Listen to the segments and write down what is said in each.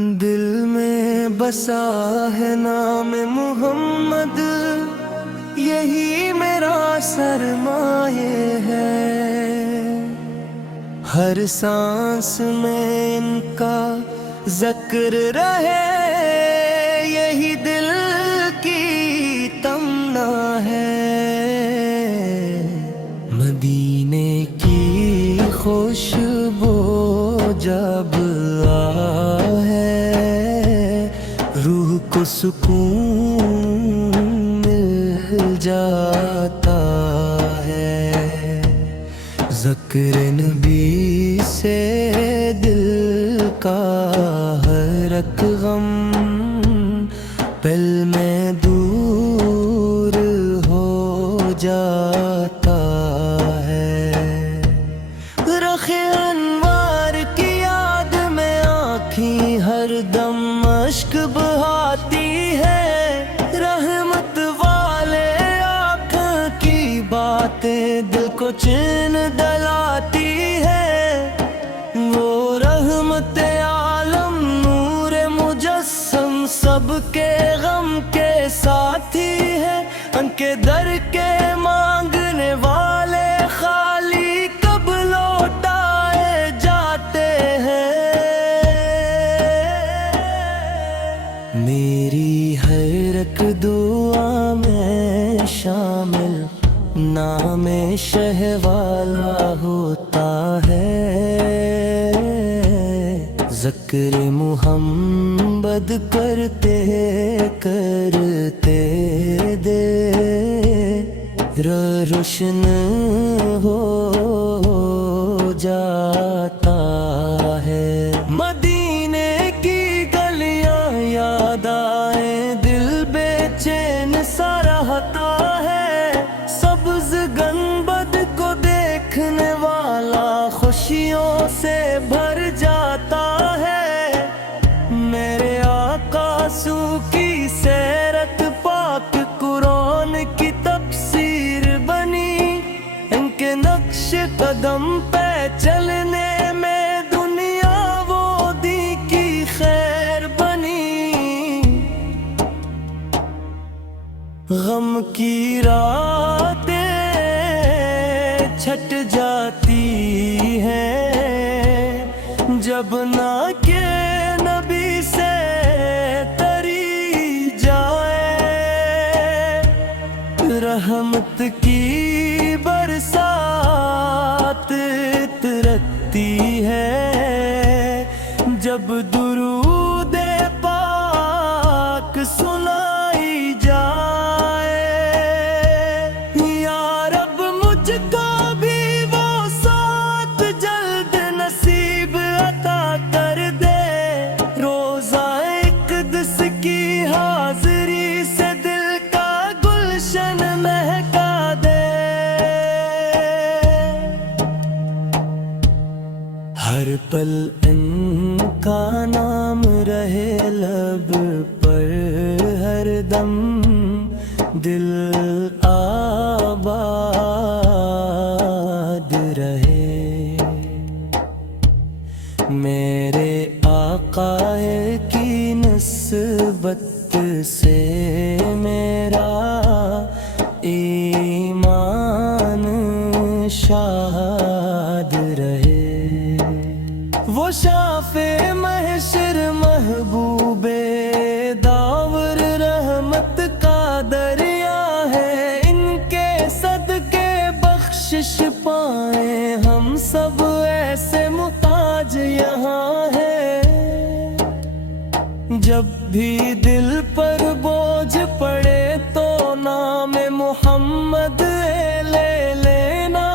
دل میں بسا ہے نام محمد، یہی میرا سرمایہ ہے۔ ہر سانس میں ان کا ذکر رہے، یہی دل کی تمنا ہے۔ مدینے کی خوشبو جب روح کو سکون مل جاتا ہے۔ ذکر نبی سے دل کا ہر ایک غم پل میں دور ہو جاتا ہے۔ رخ انوار کی یاد میں آنکھیں ہر دم اشک بہاتی ہے۔ رحمت والے آنکھ کی باتیں دل کو چین دلاتی ہے۔ وہ رحمت عالم نور مجسم سب کے غم کے ساتھی ہے۔ ان کے در کے مانگنے والے خالی کب لوٹائے جاتے ہیں۔ میری ہر ایک دعا میں شامل نام شہ والا ہوتا ہے۔ ذکر محمد کرتے کرتے دل روشن ہو جاتا ہے۔ مدینے کی گلیاں یاد آئیں دل بے چین سا رہتا ہے۔ سبز گنبد کو دیکھنے والا خوشیوں سے بھر جاتا ہے۔ میرے آقا سو کی سیرت پاک قرآن کی تفسیر بنی۔ ان کے نقش قدم پہ چلنے میں دنیا وہ دی کی خیر بنی۔ غم کی راتیں چھٹ جاتی ہیں جب نہ کہ نبی سے تری جائے۔ رحمت کی برسات ترتی ہے جب درود پاک سنائی جائے۔ یا رب مجھ کو بھی وہ ساتھ جلد نصیب عطا کر دے۔ روزہ اقدس کی حاضری سے دل کا گلشن مہکا دے۔ ہر پل ان کا نام رہے لب پر، ہر دم دل آباد رہے۔ میرے آقا کی نسبت سے میرا ایمان شاد رہے۔ وہ شافع محشر محبوب داور رحمت کا دریا ہے۔ ان کے صدقے بخشش پائیں ہم سب، ایسے محتاج یہاں ہے۔ جب بھی دل پر بوجھ پڑے تو نام محمد لے لینا۔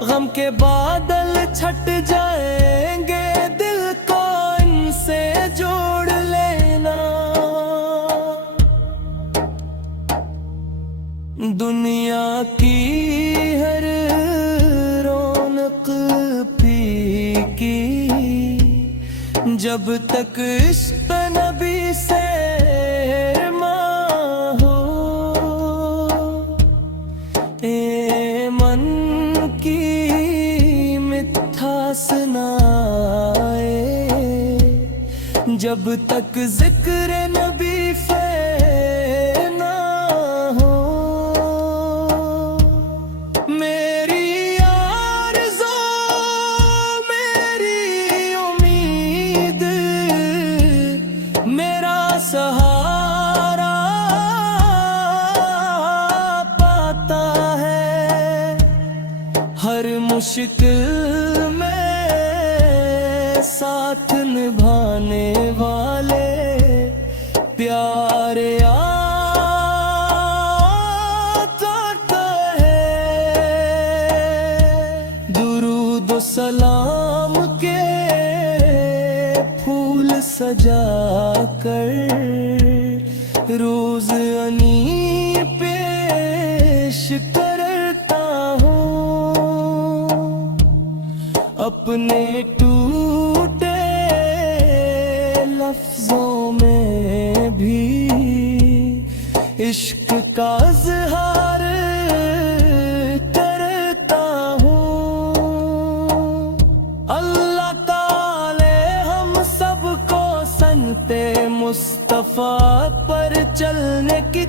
غم کے بادل چھٹ جائیں گے، دل کو ان سے جوڑ لینا۔ دنیا کی ہر رونق پھیکی جب تک عشق نبی سے ماں ہو۔ اے من کی مٹھاس نہ آئے جب تک ذکر نبی فنا ہو، میری آرزو میری امید میرا سہارا پاتا ہے، ہر مشکل میں ساتھ نبھانے والے پیارے آتا ہے، درود و سلام کے پھول سجا کر روز انی پیش کرتا ہوں، اپنے ٹوٹے لفظوں میں بھی عشق کا اظہار کرتا ہوں۔ اللہ تعالی ہم سب کو سنت مصطفیٰ پر چلنے کی